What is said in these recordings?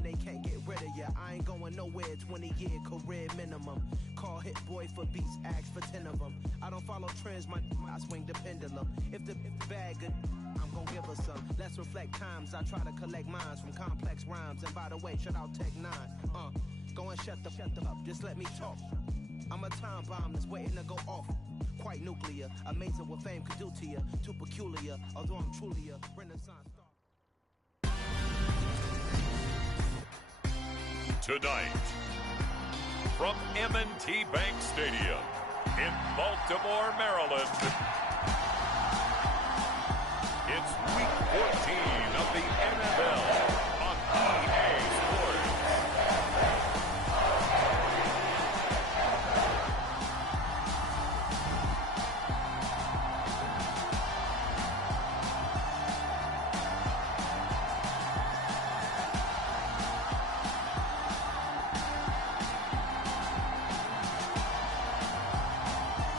when they can't get rid of ya. I ain't going nowhere, 20-year career minimum. Call Hit Boy for beats, ask for 10 of them. I don't follow trends, I swing the pendulum. If the bag good, I'm gon' give her some. Let's reflect times, I try to collect minds from complex rhymes. And by the way, shout out Tech 9. Go and shut the up, just let me talk. I'm a time bomb that's waiting to go off. Quite nuclear, amazing what fame could do to you. Too peculiar, although I'm truly a renaissance star. Tonight, from M&T Bank Stadium in Baltimore, Maryland, it's Week 14 of the NFL on EA Sports.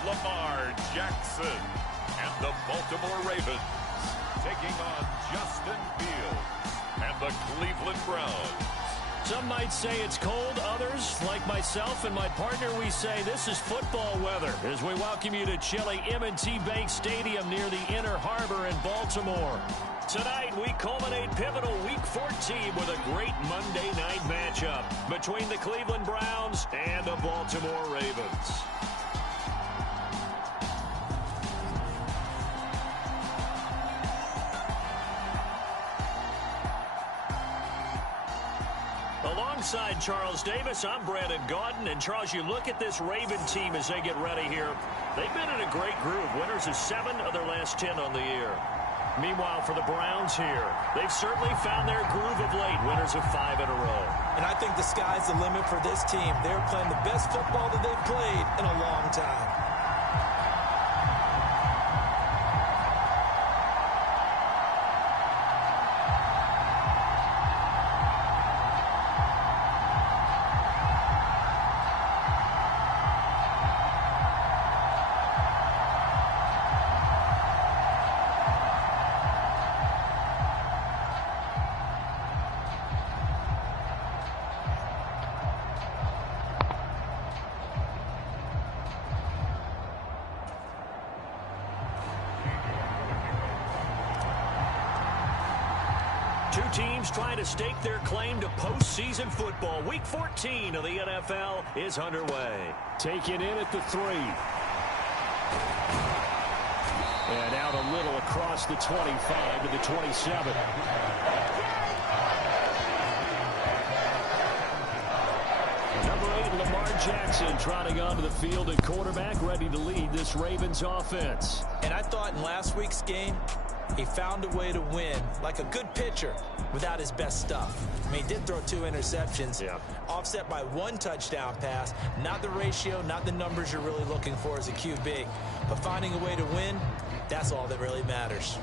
Lamar Jackson and the Baltimore Ravens taking on Justin Fields and the Cleveland Browns. Some might say it's cold. Others, like myself and my partner, we say this is football weather as we welcome you to chilly M&T Bank Stadium near the Inner Harbor in Baltimore. Tonight, we culminate pivotal Week 14 with a great Monday night matchup between the Cleveland Browns and the Baltimore Ravens. Alongside Charles Davis, I'm Brandon Gaudin. And Charles, you look at this Raven team as they get ready here. They've been in a great groove. Winners of 7 of their last 10 on the year. Meanwhile, for the Browns here, they've certainly found their groove of late. Winners of 5 in a row. And I think the sky's the limit for this team. They're playing the best football that they've played in a long time. Two teams trying to stake their claim to postseason football. Week 14 of the NFL is underway. Taken in at the 3. And out a little across the 25 to the 27. Number 8, Lamar Jackson, trotting onto the field at quarterback, ready to lead this Ravens offense. And I thought in last week's game, he found a way to win, like a good pitcher, without his best stuff. I mean, he did throw 2 interceptions, offset by 1 touchdown pass. Not the ratio, not the numbers you're really looking for as a QB. But finding a way to win, that's all that really matters.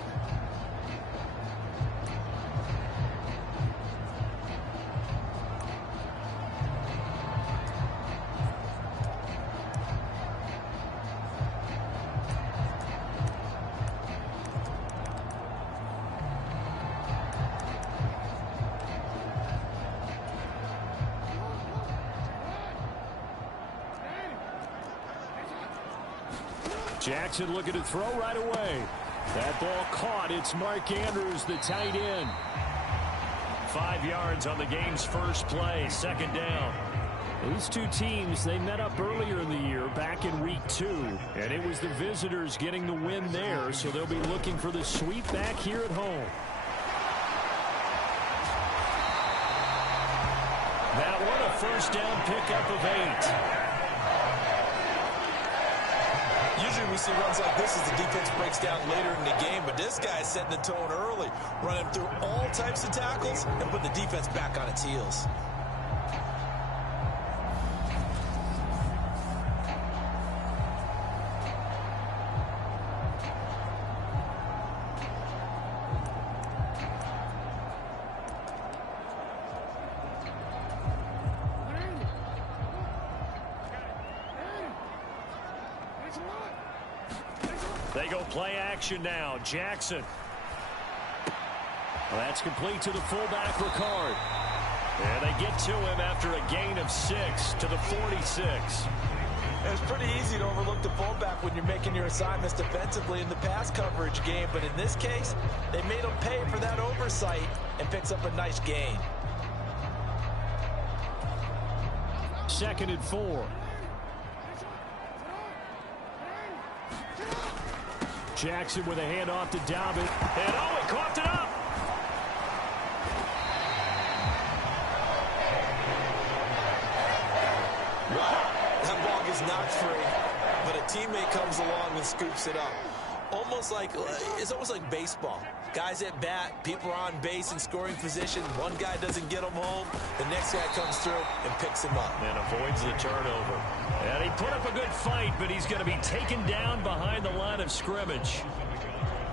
Jackson looking to throw right away. That ball caught. It's Mark Andrews, the tight end. 5 yards on the game's first play, 2nd down. These two teams, they met up earlier in the year, back in Week 2. And it was the visitors getting the win there, so they'll be looking for the sweep back here at home. That one, a first down pickup of 8. Usually we see runs like this as the defense breaks down later in the game, but this guy's setting the tone early, running through all types of tackles and putting the defense back on its heels. They go play action now. Jackson. Well, that's complete to the fullback, Ricard. And they get to him after a gain of 6 to the 46. It's pretty easy to overlook the fullback when you're making your assignments defensively in the pass coverage game. But in this case, they made him pay for that oversight and picks up a nice gain. 2nd and 4. Jackson with a handoff to Dobbin. And oh, he coughed it up. Wow, that ball gets knocked free, but a teammate comes along and scoops it up. It's almost like baseball. Guys at bat, people are on base in scoring position. One guy doesn't get him home. The next guy comes through and picks him up. And avoids the turnover. And he put up a good fight, but he's going to be taken down behind the line of scrimmage.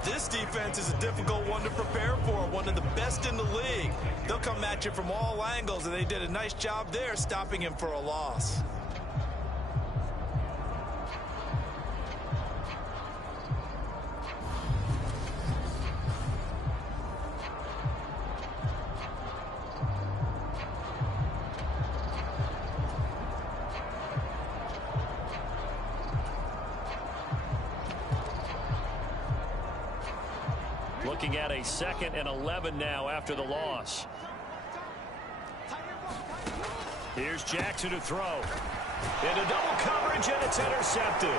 This defense is a difficult one to prepare for, one of the best in the league. They'll come at you from all angles, and they did a nice job there stopping him for a loss. Looking at a 2nd and 11 now after the loss. Here's Jackson to throw. Into double coverage, and it's intercepted.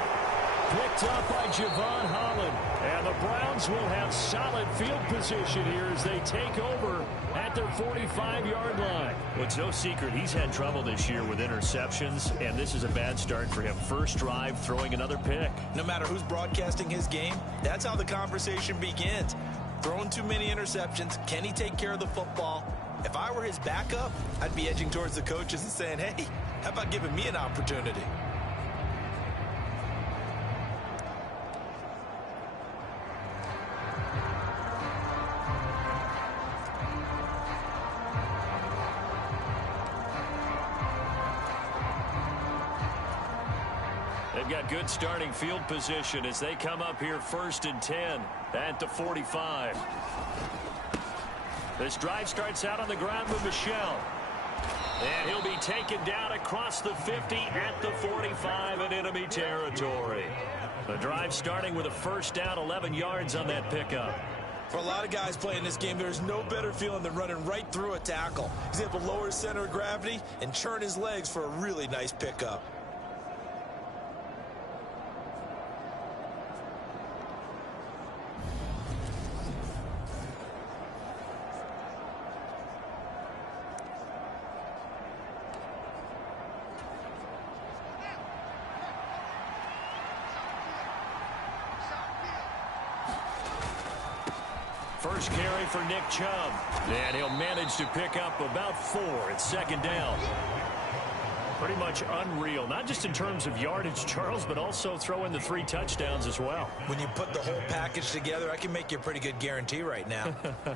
Picked up by Javon Holland. And the Browns will have solid field position here as they take over at their 45-yard line. Well, it's no secret he's had trouble this year with interceptions, and this is a bad start for him. First drive, throwing another pick. No matter who's broadcasting his game, that's how the conversation begins. Throwing too many interceptions, can he take care of the football? If I were his backup, I'd be edging towards the coaches and saying, hey, how about giving me an opportunity? They've got good starting field position as they come up here 1st and 10 at the 45. This drive starts out on the ground with Michel. And he'll be taken down across the 50 at the 45 in enemy territory. The drive starting with a 1st down, 11 yards on that pickup. For a lot of guys playing this game, there's no better feeling than running right through a tackle. He's able to lower his center of gravity and churn his legs for a really nice pickup. First carry for Nick Chubb. And he'll manage to pick up about 4 at 2nd down. Pretty much unreal, not just in terms of yardage, Charles, but also throwing the 3 touchdowns as well. When you put the whole package together, I can make you a pretty good guarantee right now.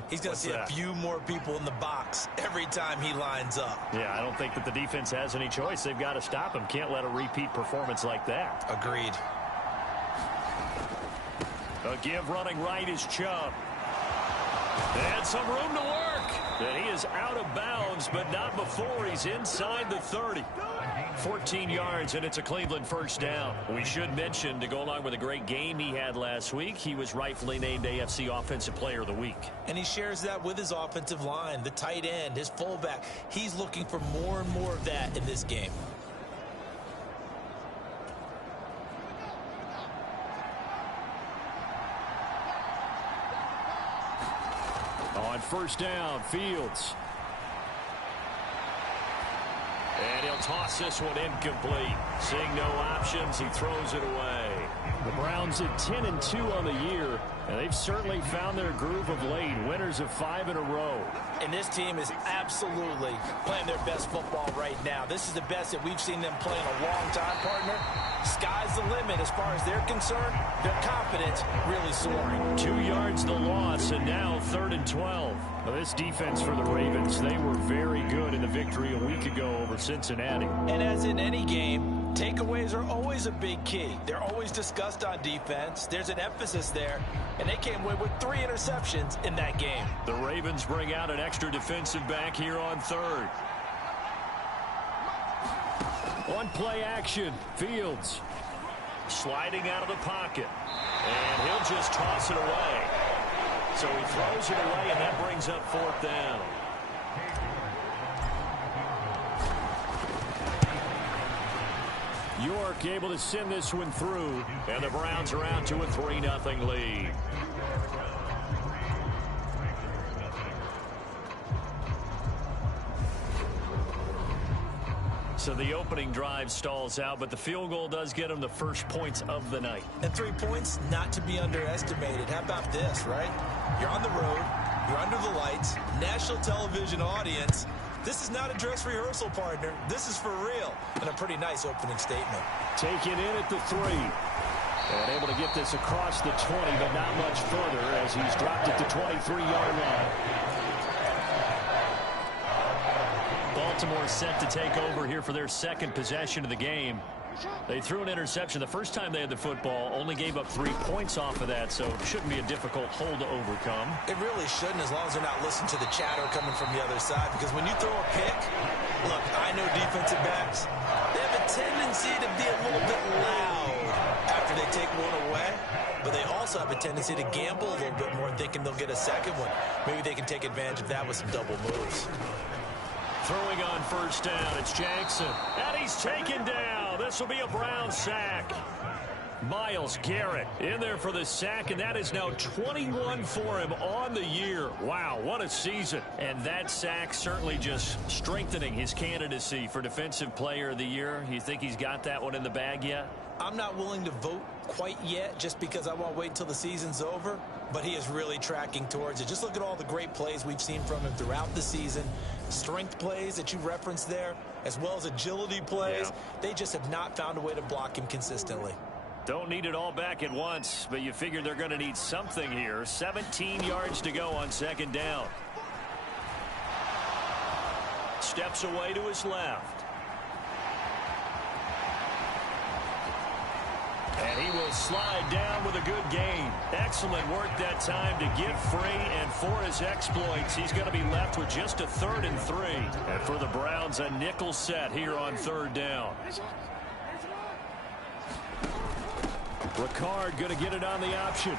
He's going to see a few more people in the box every time he lines up. Yeah, I don't think that the defense has any choice. They've got to stop him. Can't let a repeat performance like that. Agreed. A give running right is Chubb. And some room to work. And he is out of bounds, but not before he's inside the 30. 14 yards, and it's a Cleveland 1st down. We should mention, to go along with a great game he had last week, he was rightfully named AFC Offensive Player of the Week. And he shares that with his offensive line, the tight end, his fullback. He's looking for more and more of that in this game. On 1st down, Fields. And he'll toss this one incomplete. Seeing no options, he throws it away. The Browns at 10-2 on the year, and they've certainly found their groove of late. Winners of 5 in a row. And this team is absolutely playing their best football right now. This is the best that we've seen them play in a long time, partner. Sky's the limit as far as they're concerned. Their confidence really soaring. 2 yards the loss, and now 3rd and 12. Well, this defense for the Ravens, they were very good in the victory a week ago over Cincinnati. And as in any game, takeaways are always a big key. They're always discussed on defense. There's an emphasis there, and they came away with 3 interceptions in that game. The Ravens bring out an extra defensive back here on third. On play action, Fields sliding out of the pocket, and he'll just toss it away. So he throws it away, and that brings up 4th down. York able to send this one through, and the Browns are out to a 3-0 lead. So the opening drive stalls out, but the field goal does get them the first points of the night. And 3 points, not to be underestimated. How about this, right? You're on the road, you're under the lights, national television audience. This is not a dress rehearsal, partner. This is for real. And a pretty nice opening statement. Taken in at the 3. And able to get this across the 20, but not much further as he's dropped it to 23-yard line. Baltimore set to take over here for their second possession of the game. They threw an interception the first time they had the football, only gave up 3 points off of that, so it shouldn't be a difficult hole to overcome. It really shouldn't, as long as they're not listening to the chatter coming from the other side, because when you throw a pick, look, I know defensive backs, they have a tendency to be a little bit loud after they take one away, but they also have a tendency to gamble a little bit more, thinking they'll get a second one. Maybe they can take advantage of that with some double moves. Throwing on first down, it's Jackson. And he's taken down. This will be a Brown sack. Myles Garrett in there for the sack, and that is now 21 for him on the year. Wow, what a season. And that sack certainly just strengthening his candidacy for Defensive Player of the Year. You think he's got that one in the bag yet? I'm not willing to vote quite yet just because I want to wait until the season's over, but he is really tracking towards it. Just look at all the great plays we've seen from him throughout the season. Strength plays that you referenced there, as well as agility plays. Yeah. They just have not found a way to block him consistently. Don't need it all back at once, but you figure they're going to need something here. 17 yards to go on second down. Steps away to his left. And he will slide down with a good gain. Excellent work that time to get free, and for his exploits, he's going to be left with just a 3rd and 3. And for the Browns, a nickel set here on 3rd down. Ricard going to get it on the option.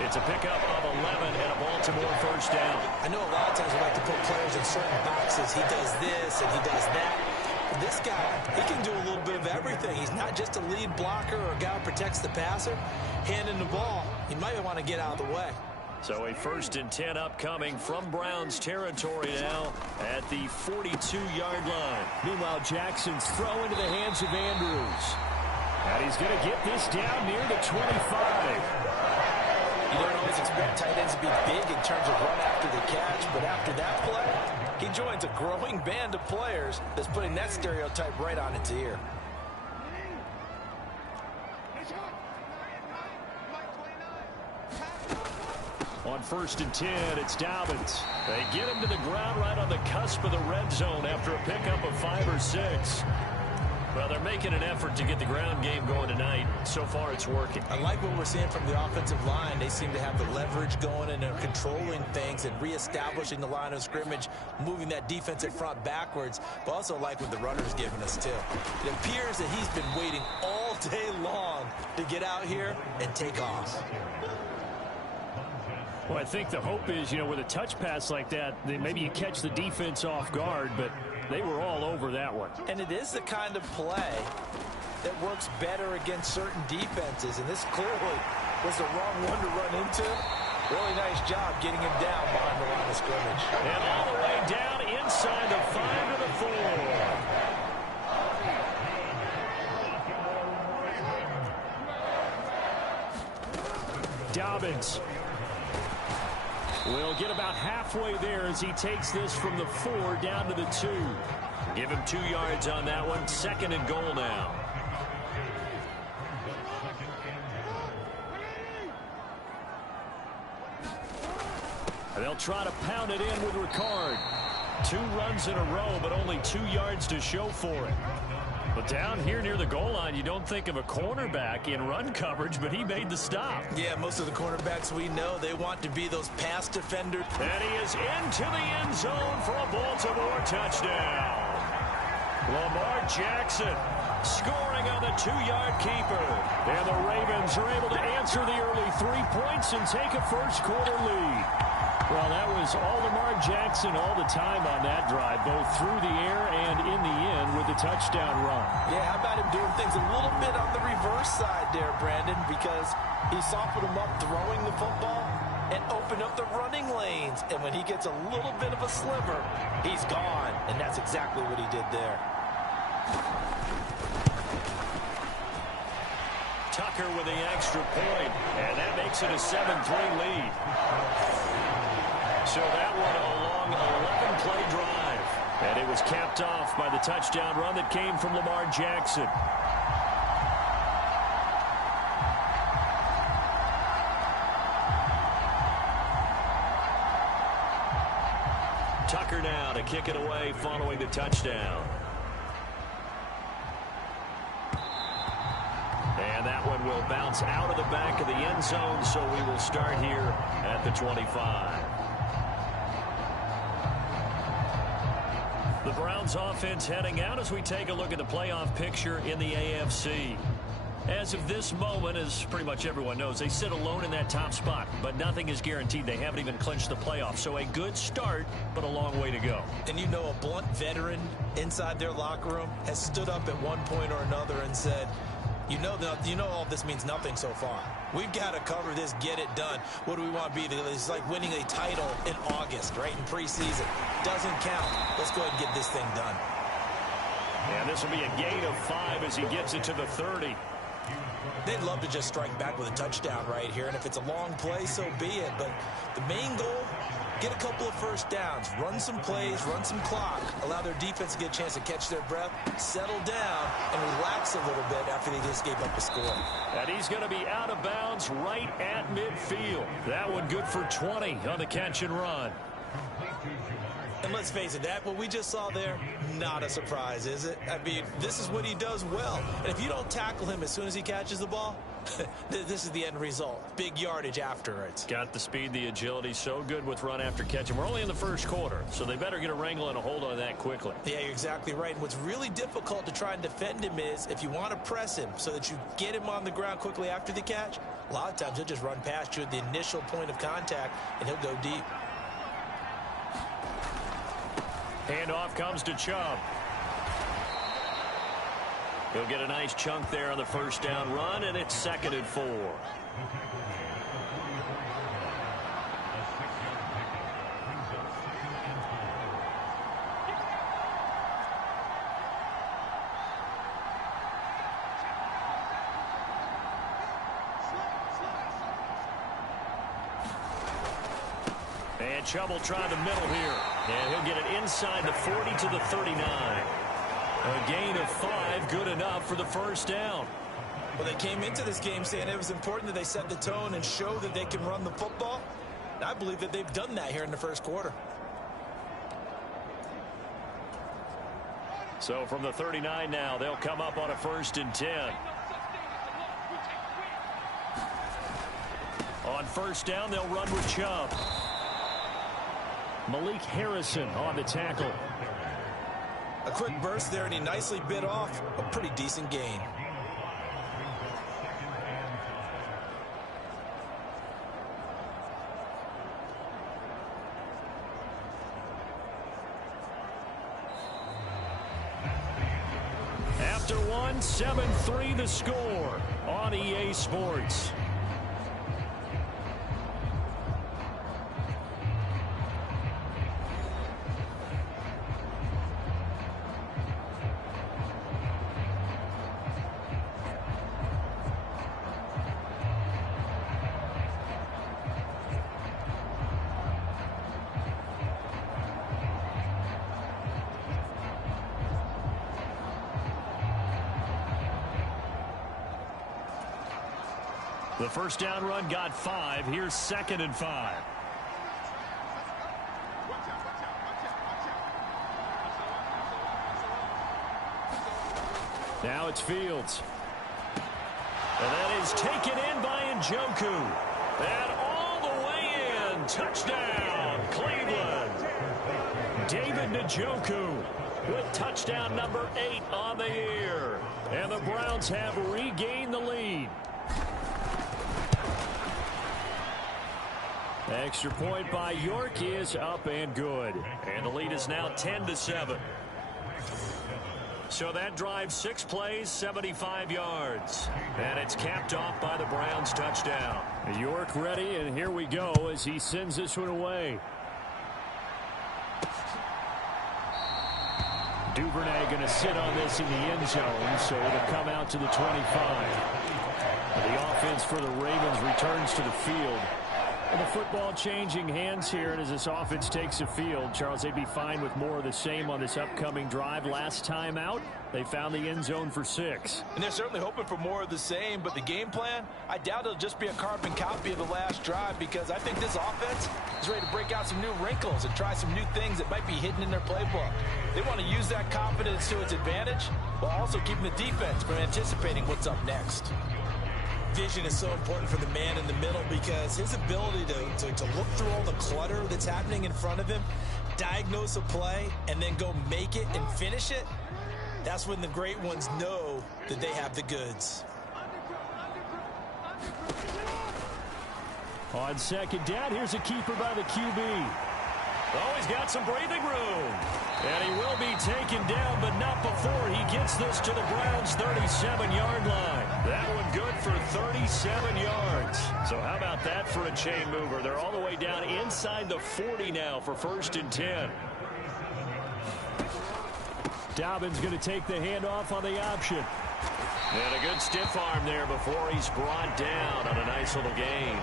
It's a pickup of 11 and a Baltimore first down. I know a lot of times we like to put players in certain boxes. He does this and he does that. This guy, he can do a little bit of everything. He's not just a lead blocker or a guy who protects the passer. Handing the ball, he might want to get out of the way. So a 1st and 10 upcoming from Browns territory now at the 42-yard line. Meanwhile, Jackson's throw into the hands of Andrews. And he's going to get this down near the 25. You don't always expect tight ends to be big in terms of run after the catch, but after that play, he joins a growing band of players that's putting that stereotype right on its ear. On 1st and 10, it's Dobbins. They get him to the ground right on the cusp of the red zone after a pickup of 5 or 6. Well, they're making an effort to get the ground game going tonight. So far, it's working. I like what we're seeing from the offensive line. They seem to have the leverage going and they're controlling things and reestablishing the line of scrimmage, moving that defensive front backwards. But also like what the runner's giving us, too. It appears that he's been waiting all day long to get out here and take off. Well, I think the hope is, with a touch pass like that, maybe you catch the defense off guard, but they were all over that one. And it is the kind of play that works better against certain defenses, and this clearly was the wrong one to run into. Really nice job getting him down behind the line of scrimmage. And all the way down inside the 5 to the 4. Dobbins will get about halfway there as he takes this from the 4 down to the 2. Give him 2 yards on that one. 2nd and goal now. And They'll try to pound it in with Ricard. 2 runs in a row, but only 2 yards to show for it. But down here near the goal line, you don't think of a cornerback in run coverage, but he made the stop. Yeah, most of the cornerbacks we know, they want to be those pass defenders. And he is into the end zone for a Baltimore touchdown. Lamar Jackson scoring on the 2-yard keeper. And the Ravens are able to answer the early 3 points and take a first-quarter lead. Well, that was all Lamar Jackson all the time on that drive, both through the air and in the end with the touchdown run. Yeah, how about him doing things a little bit on the reverse side there, Brandon, because he softened him up throwing the football and opened up the running lanes. And when he gets a little bit of a sliver, he's gone. And that's exactly what he did there. Tucker with the extra point, and that makes it a 7-3 lead. So that one a long 11-play drive. And it was capped off by the touchdown run that came from Lamar Jackson. Tucker now to kick it away following the touchdown. And that one will bounce out of the back of the end zone, so we will start here at the 25. The Browns offense heading out as we take a look at the playoff picture in the AFC. As of this moment, as pretty much everyone knows, they sit alone in that top spot, but nothing is guaranteed. They haven't even clinched the playoffs, so a good start, but a long way to go. And you know, a blunt veteran inside their locker room has stood up at one point or another and said, you know all this means nothing so far. We've got to cover this, get it done. What do we want to be? It's like winning a title in August, right, in preseason. Doesn't count. Let's go ahead and get this thing done. And this will be a gain of 5 as he gets it to the 30. They'd love to just strike back with a touchdown right here, and if it's a long play, so be it. But the main goal, get a couple of first downs, run some plays, run some clock, allow their defense to get a chance to catch their breath, settle down, and relax a little bit after they just gave up a score. And he's going to be out of bounds right at midfield. That one good for 20 on the catch and run. And let's face it, what we just saw there, not a surprise, is it? I mean, this is what he does well. And if you don't tackle him as soon as he catches the ball, this is the end result. Big yardage afterwards. Got the speed, the agility, so good with run after catch. And we're only in the first quarter, so they better get a wrangle and a hold on that quickly. Yeah, you're exactly right. And what's really difficult to try and defend him is if you want to press him so that you get him on the ground quickly after the catch, a lot of times he'll just run past you at the initial point of contact, and he'll go deep. Handoff comes to Chubb. He'll get a nice chunk there on the first down run, and it's 2nd and 4. And Chubb will try the middle here. And he'll get it inside the 40 to the 39. A gain of 5, good enough for the first down. Well, they came into this game saying it was important that they set the tone and show that they can run the football. And I believe that they've done that here in the first quarter. So from the 39 now, they'll come up on a 1st and 10. On first down, they'll run with Chubb. Malik Harrison on the tackle. A quick burst there, and he nicely bit off a pretty decent gain. After one, 7-3 the score on EA Sports. The first down run got 5. Here's 2nd and 5. Now it's Fields. And that is taken in by Njoku. And all the way in. Touchdown, Cleveland. David Njoku with touchdown number 8 on the year. And the Browns have regained the lead. Extra point by York is up and good. And the lead is now 10-7. So that drive, 6 plays, 75 yards. And it's capped off by the Browns touchdown. York ready, and here we go as he sends this one away. Duvernay going to sit on this in the end zone, so it'll come out to the 25. The offense for the Ravens returns to the field. And the football changing hands here, and as this offense takes the field, Charles, they'd be fine with more of the same on this upcoming drive. Last time out, they found the end zone for 6. And they're certainly hoping for more of the same, but the game plan, I doubt it'll just be a carbon copy of the last drive, because I think this offense is ready to break out some new wrinkles and try some new things that might be hidden in their playbook. They want to use that confidence to its advantage, while also keeping the defense from anticipating what's up next. Vision is so important for the man in the middle, because his ability to look through all the clutter that's happening in front of him, diagnose a play, and then go make it and finish it, that's when the great ones know that they have the goods. On second down, here's a keeper by the QB. Oh, he's got some breathing room. And he will be taken down, but not before he gets this to the Browns' 37-yard line. That one good for 37 yards. So how about that for a chain mover? They're all the way down inside the 40 now for 1st and 10. Dobbins going to take the handoff on the option. And a good stiff arm there before he's brought down on a nice little gain.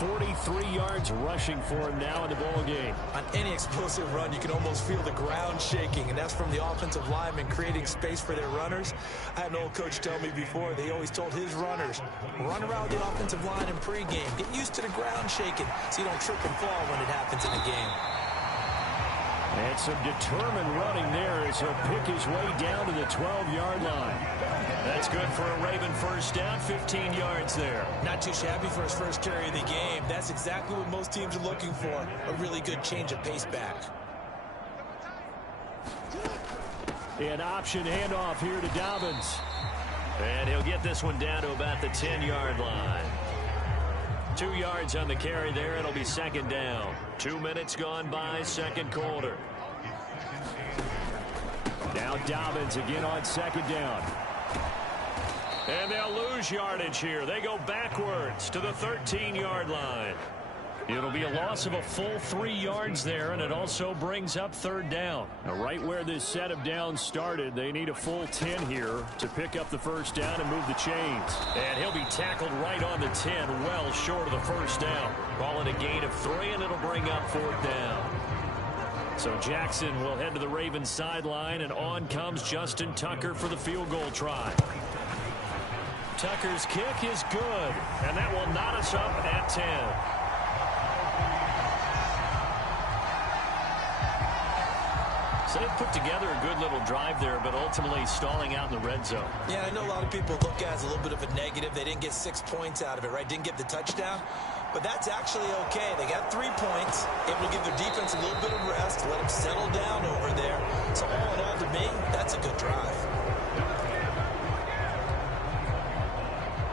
43 yards rushing for him now in the ball game. On any explosive run, you can almost feel the ground shaking, and that's from the offensive linemen creating space for their runners. I had an old coach tell me before, they always told his runners, run around the offensive line in pregame. Get used to the ground shaking so you don't trip and fall when it happens in a game. And some determined running there as he'll pick his way down to the 12-yard line. That's good for a Raven first down, 15 yards there. Not too shabby for his first carry of the game. That's exactly what most teams are looking for, a really good change of pace back. An option handoff here to Dobbins. And he'll get this one down to about the 10-yard line. 2 yards on the carry there. It'll be second down. 2 minutes gone by, second quarter. Now Dobbins again on second down. And they'll lose yardage here. They go backwards to the 13-yard line. It'll be a loss of a full 3 yards there, and it also brings up third down. Now, right where this set of downs started, they need a full 10 here to pick up the first down and move the chains. And he'll be tackled right on the 10, well short of the first down. Call it a gain of 3, and it'll bring up fourth down. So Jackson will head to the Ravens sideline, and on comes Justin Tucker for the field goal try. Tucker's kick is good, and that will knot us up at 10. So they put together a good little drive there, but ultimately stalling out in the red zone. Yeah, I know a lot of people look at it as a little bit of a negative. They didn't get 6 points out of it, right? Didn't get the touchdown. But that's actually okay. They got 3 points, able to give their defense a little bit of rest, let them settle down over there. So all in all, to me, that's a good drive.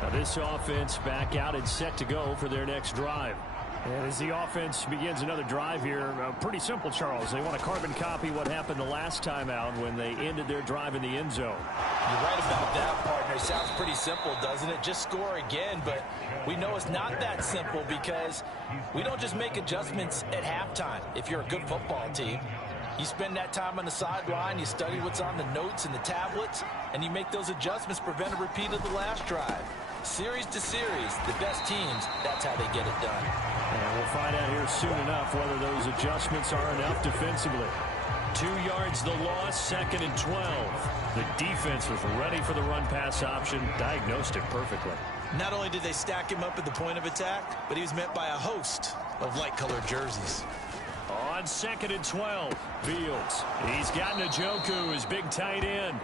Now this offense back out and set to go for their next drive. And as the offense begins another drive here, pretty simple, Charles. They want to carbon copy what happened the last time out when they ended their drive in the end zone. You're right about that, partner. Sounds pretty simple, doesn't it? Just score again, but we know it's not that simple because we don't just make adjustments at halftime. If you're a good football team, you spend that time on the sideline, you study what's on the notes and the tablets, and you make those adjustments, prevent a repeat of the last drive. Series to series, the best teams, that's how they get it done. And we'll find out here soon enough whether those adjustments are enough defensively. 2 yards the loss, second and 12. The defense was ready for the run-pass option, diagnosed it perfectly. Not only did they stack him up at the point of attack, but he was met by a host of light-colored jerseys. On second and 12, Fields. He's got Njoku, his big tight end.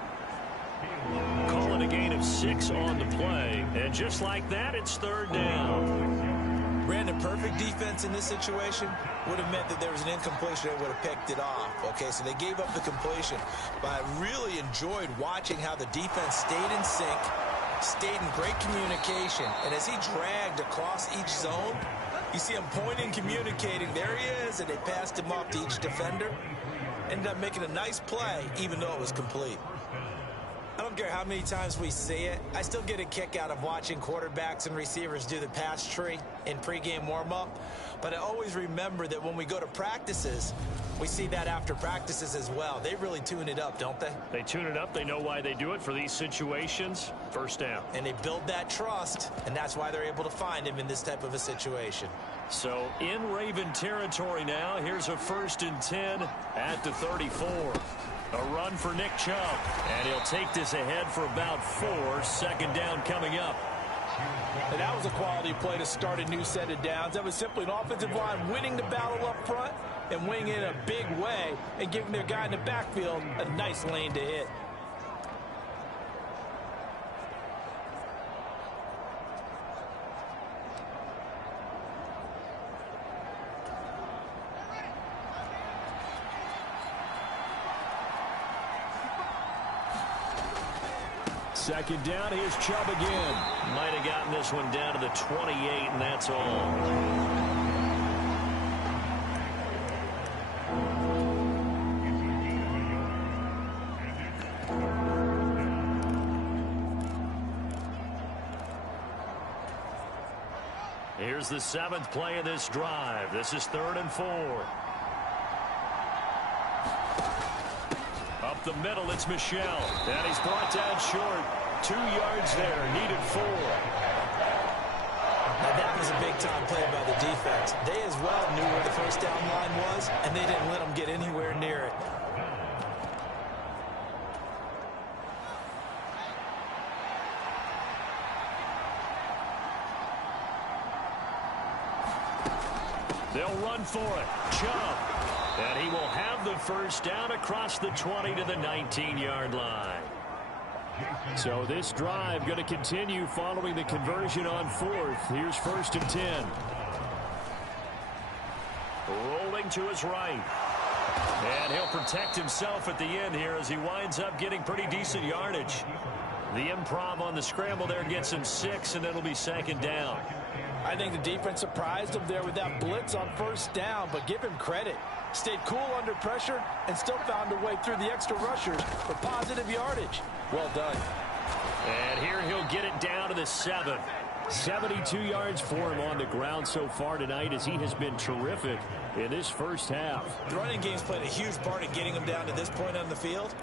gain of 6 on the play. And just like that, it's third down. Brandon, perfect defense in this situation would have meant that there was an incompletion that would have picked it off. Okay, so they gave up the completion. But I really enjoyed watching how the defense stayed in sync, stayed in great communication. And as he dragged across each zone, you see him pointing, communicating. There he is, and they passed him off to each defender. Ended up making a nice play, even though it was complete. I don't care how many times we see it. I still get a kick out of watching quarterbacks and receivers do the pass tree in pregame warm-up. But I always remember that when we go to practices, we see that after practices as well. They really tune it up, don't they? They tune it up. They know why they do it for these situations. First down. And they build that trust, and that's why they're able to find him in this type of a situation. So in Raven territory now, here's a 1st and 10 at the 34. A run for Nick Chubb, and he'll take this ahead for about 4. Second down coming up. And that was a quality play to start a new set of downs. That was simply an offensive line winning the battle up front and winning in a big way and giving their guy in the backfield a nice lane to hit. Second down, here's Chubb again. Might have gotten this one down to the 28, and that's all. Here's the 7th play of this drive. This is 3rd and 4. Up the middle, it's Michel. And he's brought down short. 2 yards there, needed 4. Now that was a big-time play by the defense. They as well knew where the first down line was, and they didn't let them get anywhere near it. They'll run for it. Chubb. And he will have the first down across the 20 to the 19-yard line. So this drive going to continue following the conversion on 4th. Here's 1st and 10. Rolling to his right. And he'll protect himself at the end here as he winds up getting pretty decent yardage. The improv on the scramble there gets him 6, and it'll be 2nd down. I think the defense surprised him there with that blitz on 1st down, but give him credit. Stayed cool under pressure and still found a way through the extra rushers for positive yardage. Well done. And here he'll get it down to the 7. 72 yards for him on the ground so far tonight as he has been terrific in this first half. The running game's played a huge part in getting him down to this point on the field.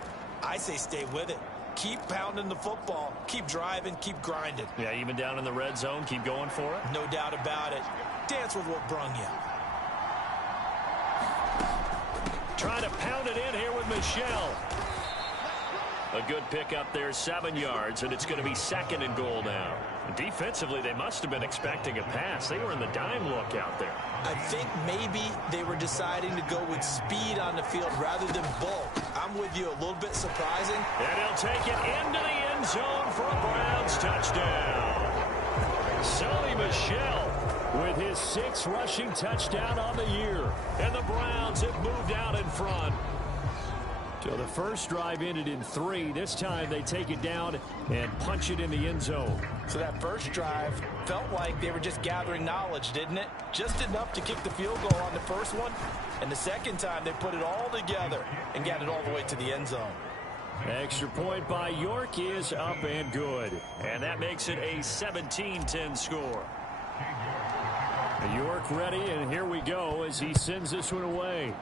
I say stay with it. Keep pounding the football. Keep driving. Keep grinding. Yeah, even down in the red zone, keep going for it. No doubt about it. Dance with what brung you. Trying to pound it in here with Michel. A good pickup there, 7 yards, and it's going to be 2nd and goal now. Defensively, they must have been expecting a pass. They were in the dime look out there. I think maybe they were deciding to go with speed on the field rather than bulk. I'm with you, a little bit surprising. And he'll take it into the end zone for a Browns touchdown. Sonny Michel with his 6th rushing touchdown on the year. And the Browns have moved out in front. So the first drive ended in 3. This time they take it down and punch it in the end zone. So that first drive felt like they were just gathering knowledge, didn't it? Just enough to kick the field goal on the first one. And the second time they put it all together and got it all the way to the end zone. Extra point by York is up and good. And that makes it a 17-10 score. York ready, and here we go as he sends this one away.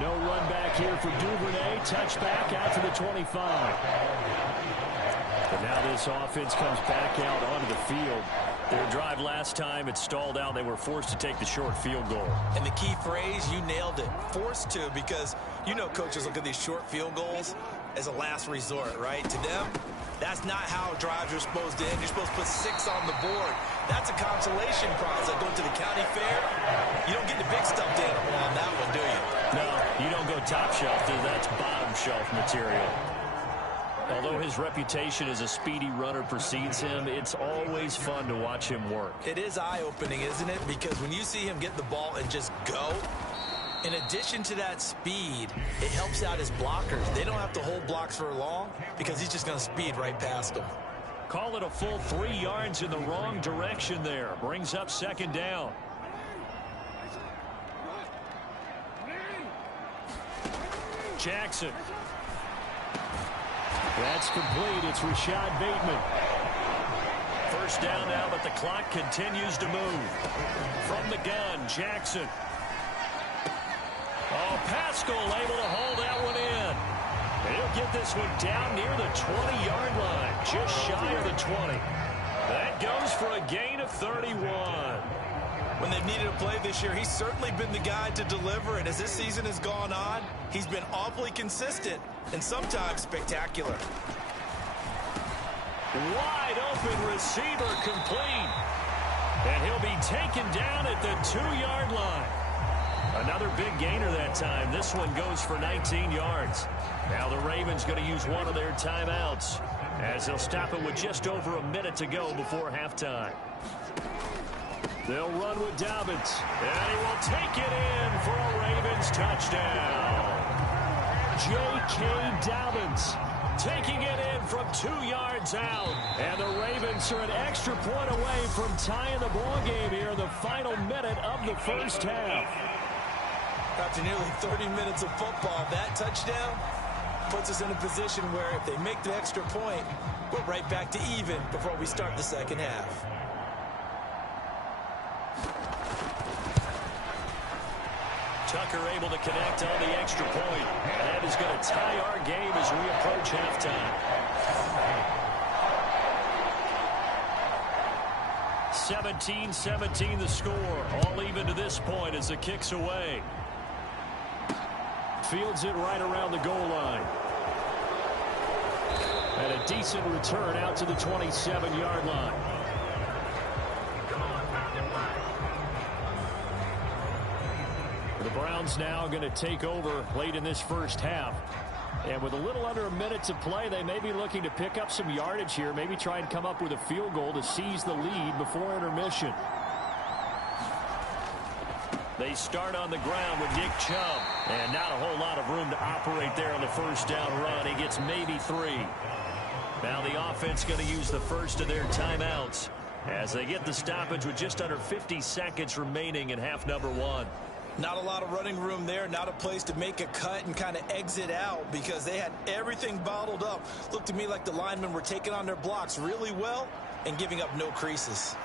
No run back here for Duvernay. Touchback out to the 25. But now this offense comes back out onto the field. Their drive last time, it stalled out. They were forced to take the short field goal. And the key phrase, you nailed it. Forced to, because you know coaches look at these short field goals as a last resort, right? To them, that's not how drives are supposed to end. You're supposed to put 6 on the board. That's a consolation prize. Like going to the county fair, you don't get the big stuffed animal on that one, do you? No, you don't go top shelf. That's bottom top-shelf material. Although his reputation as a speedy runner precedes him, it's always fun to watch him work. It is eye-opening, isn't it? Because when you see him get the ball and just go, in addition to that speed, it helps out his blockers. They don't have to hold blocks for long because he's just going to speed right past them. Call it a full 3 yards in the wrong direction there. Brings up second down. Jackson. That's complete. It's Rashad Bateman. First down now, but the clock continues to move. From the gun, Jackson. Oh, Pascal able to hold that one in. And he'll get this one down near the 20-yard line, just shy of the 20. That goes for a gain of 31. When they've needed a play this year, he's certainly been the guy to deliver, and as this season has gone on, he's been awfully consistent and sometimes spectacular. Wide open receiver complete. And he'll be taken down at the 2-yard line. Another big gainer that time. This one goes for 19 yards. Now the Ravens going to use one of their timeouts as they'll stop it with just over a minute to go before halftime. They'll run with Dobbins, and he will take it in for a Ravens touchdown. J.K. Dobbins taking it in from 2 yards out. And the Ravens are an extra point away from tying the ball game here in the final minute of the first half. After nearly 30 minutes of football, that touchdown puts us in a position where if they make the extra point, we're right back to even before we start the second half. Tucker able to connect on the extra point. And that is going to tie our game as we approach halftime. 17-17 the score. All even to this point as the kick's away. Fields it right around the goal line. And a decent return out to the 27-yard line. The Browns now going to take over late in this first half. And with a little under a minute to play, they may be looking to pick up some yardage here, maybe try and come up with a field goal to seize the lead before intermission. They start on the ground with Nick Chubb. And not a whole lot of room to operate there on the first down run. He gets maybe 3. Now the offense going to use the first of their timeouts as they get the stoppage with just under 50 seconds remaining in half number 1. Not a lot of running room there, not a place to make a cut and kind of exit out because they had everything bottled up. Looked to me like the linemen were taking on their blocks really well and giving up no creases.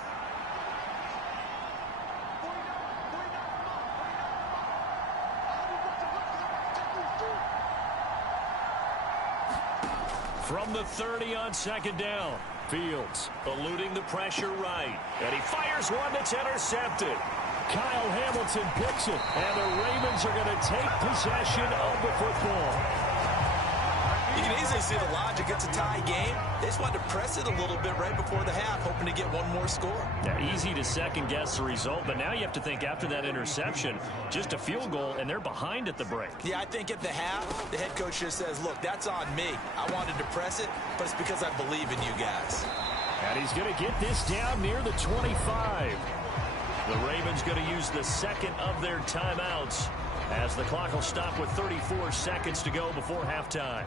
From the 30 on second down, Fields eluding the pressure right. And he fires one that's intercepted. Kyle Hamilton picks it, and the Ravens are going to take possession of the football. You can easily see the logic. It's a tie game. They just wanted to press it a little bit right before the half, hoping to get one more score. Yeah, easy to second-guess the result, but now you have to think after that interception, just a field goal, and they're behind at the break. Yeah, I think at the half, the head coach just says, look, that's on me. I wanted to press it, but it's because I believe in you guys. And he's going to get this down near the 25. The Ravens going to use the second of their timeouts as the clock will stop with 34 seconds to go before halftime.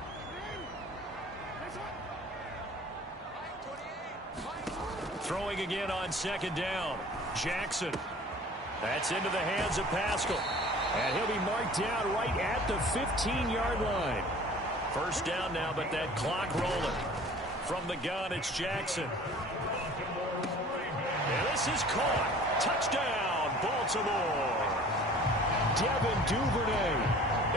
Throwing again on second down. Jackson. That's into the hands of Pascal. And he'll be marked down right at the 15-yard line. First down now, but that clock rolling. From the gun, it's Jackson. And this is caught. Touchdown, Baltimore. Devin Duvernay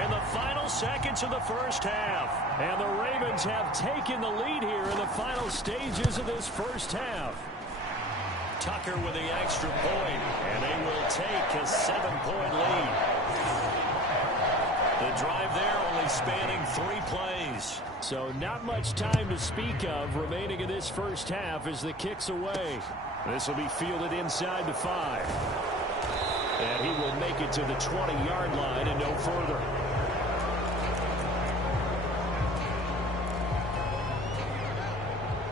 in the final seconds of the first half. And the Ravens have taken the lead here in the final stages of this first half. Tucker with the extra point, and they will take a 7-point lead. The drive there only spanning 3 plays. So not much time to speak of remaining in this first half as the kick's away. This will be fielded inside the 5. And he will make it to the 20-yard line and no further.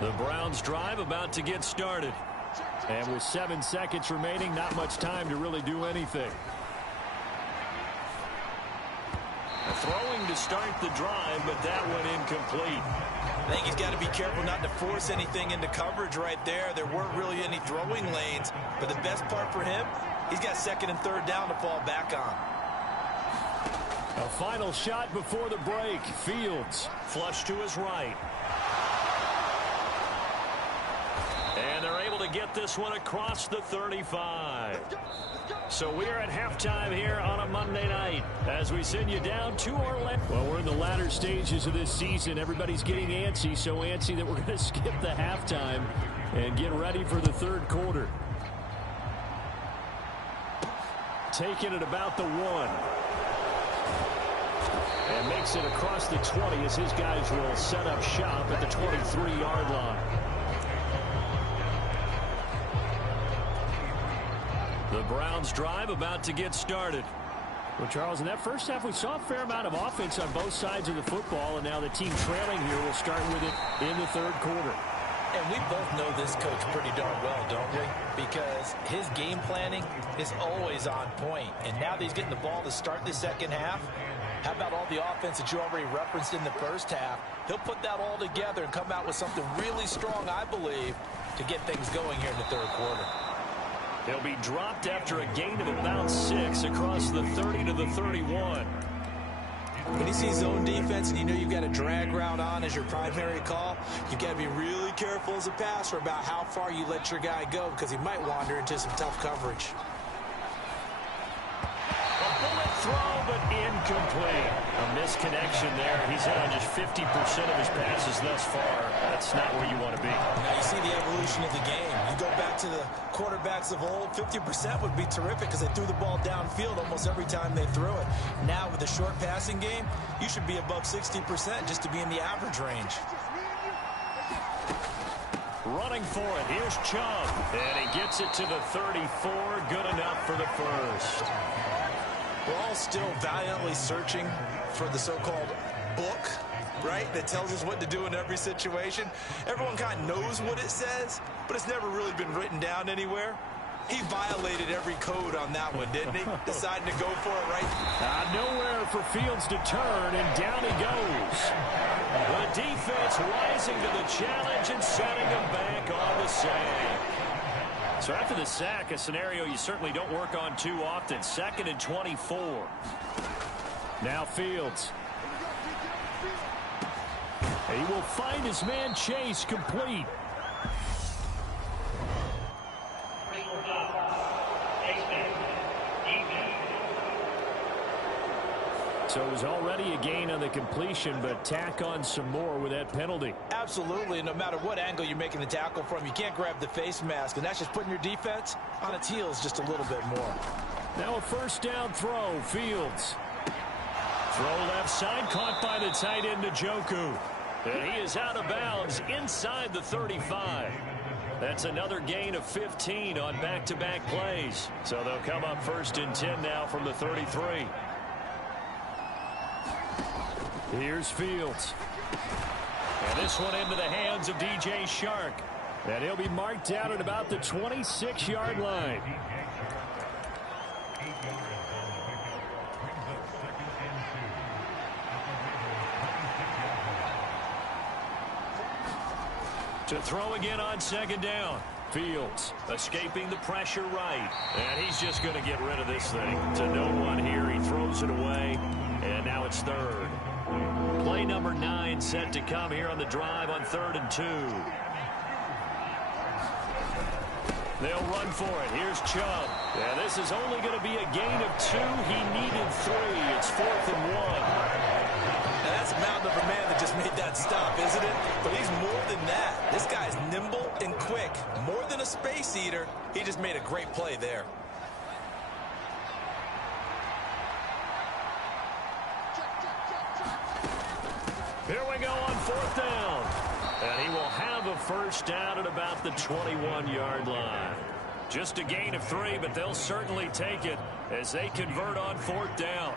The Browns drive about to get started. And with 7 seconds remaining, not much time to really do anything. Throwing to start the drive, but that went incomplete. I think he's got to be careful not to force anything into coverage right there. There weren't really any throwing lanes, but the best part for him, he's got 2nd and 3rd down to fall back on. A final shot before the break. Fields flush to his right. And they're able to get this one across the 35. So we're at halftime here on a Monday night as we send you down to Orlando. Well, we're in the latter stages of this season. Everybody's getting antsy, so antsy that we're going to skip the halftime and get ready for the 3rd quarter. Taking it about the 1. And makes it across the 20 as his guys will set up shop at the 23-yard line. The Browns drive about to get started. Well, Charles, in that first half, we saw a fair amount of offense on both sides of the football, and now the team trailing here will start with it in the 3rd quarter. And we both know this coach pretty darn well, don't we? Because his game planning is always on point. And now that he's getting the ball to start the 2nd half, how about all the offense that you already referenced in the first half? He'll put that all together and come out with something really strong, I believe, to get things going here in the 3rd quarter. He'll be dropped after a gain of about 6 across the 30 to the 31. When you see zone defense and you know you've got a drag route on as your primary call, you've got to be really careful as a passer about how far you let your guy go because he might wander into some tough coverage. A bullet throw, but incomplete. A misconnection there. He's hit on just 50% of his passes thus far. That's not where you want to be. Now you see the evolution of the game. You go back to the quarterbacks of old, 50% would be terrific because they threw the ball downfield almost every time they threw it. Now with the short passing game, you should be above 60% just to be in the average range. Running for it. Here's Chubb. And he gets it to the 34. Good enough for the first. We're all still valiantly searching for the so-called book, right, that tells us what to do in every situation. Everyone kind of knows what it says, but it's never really been written down anywhere. He violated every code on that one, didn't he? Deciding to go for it right. Nowhere for Fields to turn, and down he goes. The defense rising to the challenge and setting him back on the sand. So after the sack, a scenario you certainly don't work on too often. 2nd and 24. Now Fields. He will find his man Chase complete. So it was already a gain on the completion, but tack on some more with that penalty. Absolutely, and no matter what angle you're making the tackle from, you can't grab the face mask, and that's just putting your defense on its heels just a little bit more. Now a 1st down throw, Fields. Throw left side, caught by the tight end Njoku. And he is out of bounds inside the 35. That's another gain of 15 on back-to-back plays. So they'll come up 1st and 10 now from the 33. Here's Fields. And this one into the hands of DJ Shark. And he'll be marked down at about the 26-yard line. To throw again on 2nd down. Fields escaping the pressure right. And he's just going to get rid of this thing. To no one here. He throws it away. And now it's 3rd. Play number 9 set to come here on the drive on 3rd and 2. They'll run for it. Here's Chubb. Yeah, this is only going to be a gain of 2. He needed 3. It's 4th and 1. Now that's a mountain of a man that just made that stop, isn't it? But he's more than that. This guy's nimble and quick. More than a space eater. He just made a great play there. Here we go on 4th down. And he will have a 1st down at about the 21-yard line. Just a gain of 3, but they'll certainly take it as they convert on 4th down.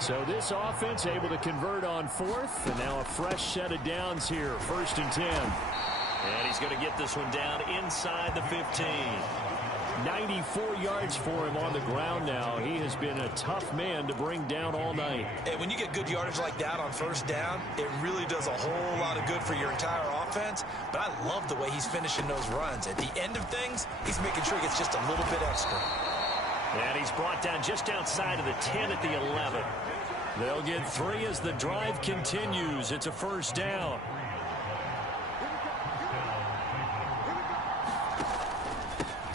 So this offense able to convert on 4th, and now a fresh set of downs here, 1st and 10. And he's going to get this one down inside the 15. 94 yards for him on the ground now. He has been a tough man to bring down all night. And when you get good yardage like that on first down, it really does a whole lot of good for your entire offense. But I love the way he's finishing those runs. At the end of things, he's making sure he gets just a little bit extra. And he's brought down just outside of the 10 at the 11. They'll get 3 as the drive continues. It's a first down.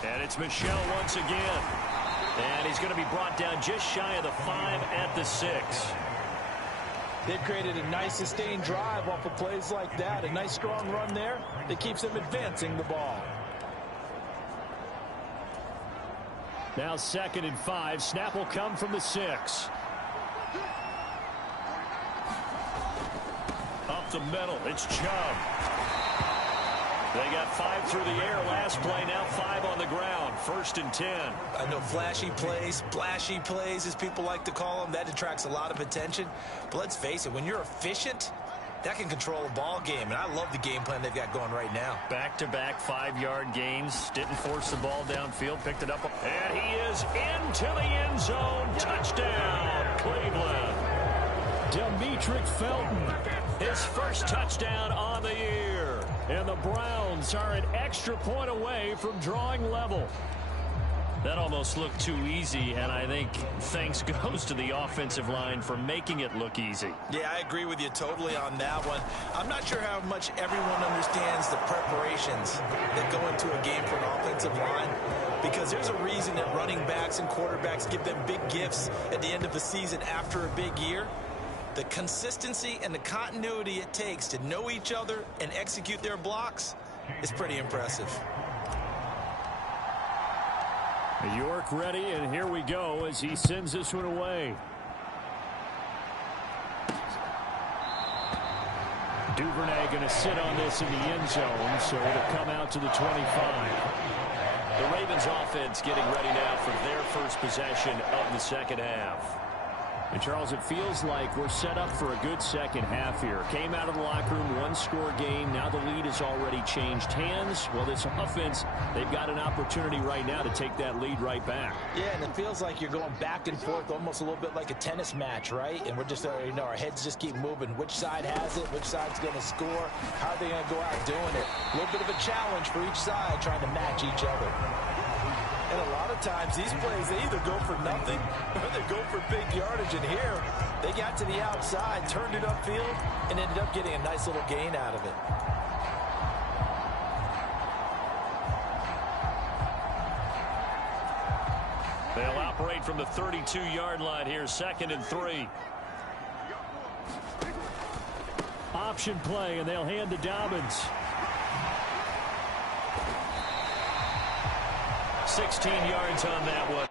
And it's Michel once again. And he's going to be brought down just shy of the 5 at the 6. They've created a nice sustained drive off of plays like that. A nice strong run there that keeps them advancing the ball. Now 2nd and 5. Snap will come from the 6. Up the middle. It's Chubb. They got 5 through the air last play, now 5 on the ground. 1st and 10. I know flashy plays, splashy plays, as people like to call them, that attracts a lot of attention. But let's face it, when you're efficient, that can control a ball game. And I love the game plan they've got going right now. Back-to-back 5-yard gains. Didn't force the ball downfield. Picked it up. And he is into the end zone. Touchdown, Cleveland. Demetric Felton. His first touchdown on the year. And the Browns are an extra point away from drawing level. That almost looked too easy, and I think thanks goes to the offensive line for making it look easy. Yeah, I agree with you totally on that one. I'm not sure how much everyone understands the preparations that go into a game for an offensive line, because there's a reason that running backs and quarterbacks give them big gifts at the end of the season after a big year. The consistency and the continuity it takes to know each other and execute their blocks is pretty impressive. York ready, and here we go as he sends this one away. Duvernay going to sit on this in the end zone, so it'll come out to the 25. The Ravens offense getting ready now for their first possession of the second half. And, Charles, it feels like we're set up for a good second half here. Came out of the locker room, one-score game. Now the lead has already changed hands. Well, this offense, they've got an opportunity right now to take that lead right back. Yeah, and it feels like you're going back and forth almost a little bit like a tennis match, right? And we're just, our heads just keep moving. Which side has it? Which side's going to score? How are they going to go out doing it? A little bit of a challenge for each side trying to match each other. And a lot of times, these plays, they either go for nothing or they go for big yardage. And here, they got to the outside, turned it upfield, and ended up getting a nice little gain out of it. They'll operate from the 32-yard line here, 2nd and 3. Option play, and they'll hand to Dobbins. 16 yards on that one.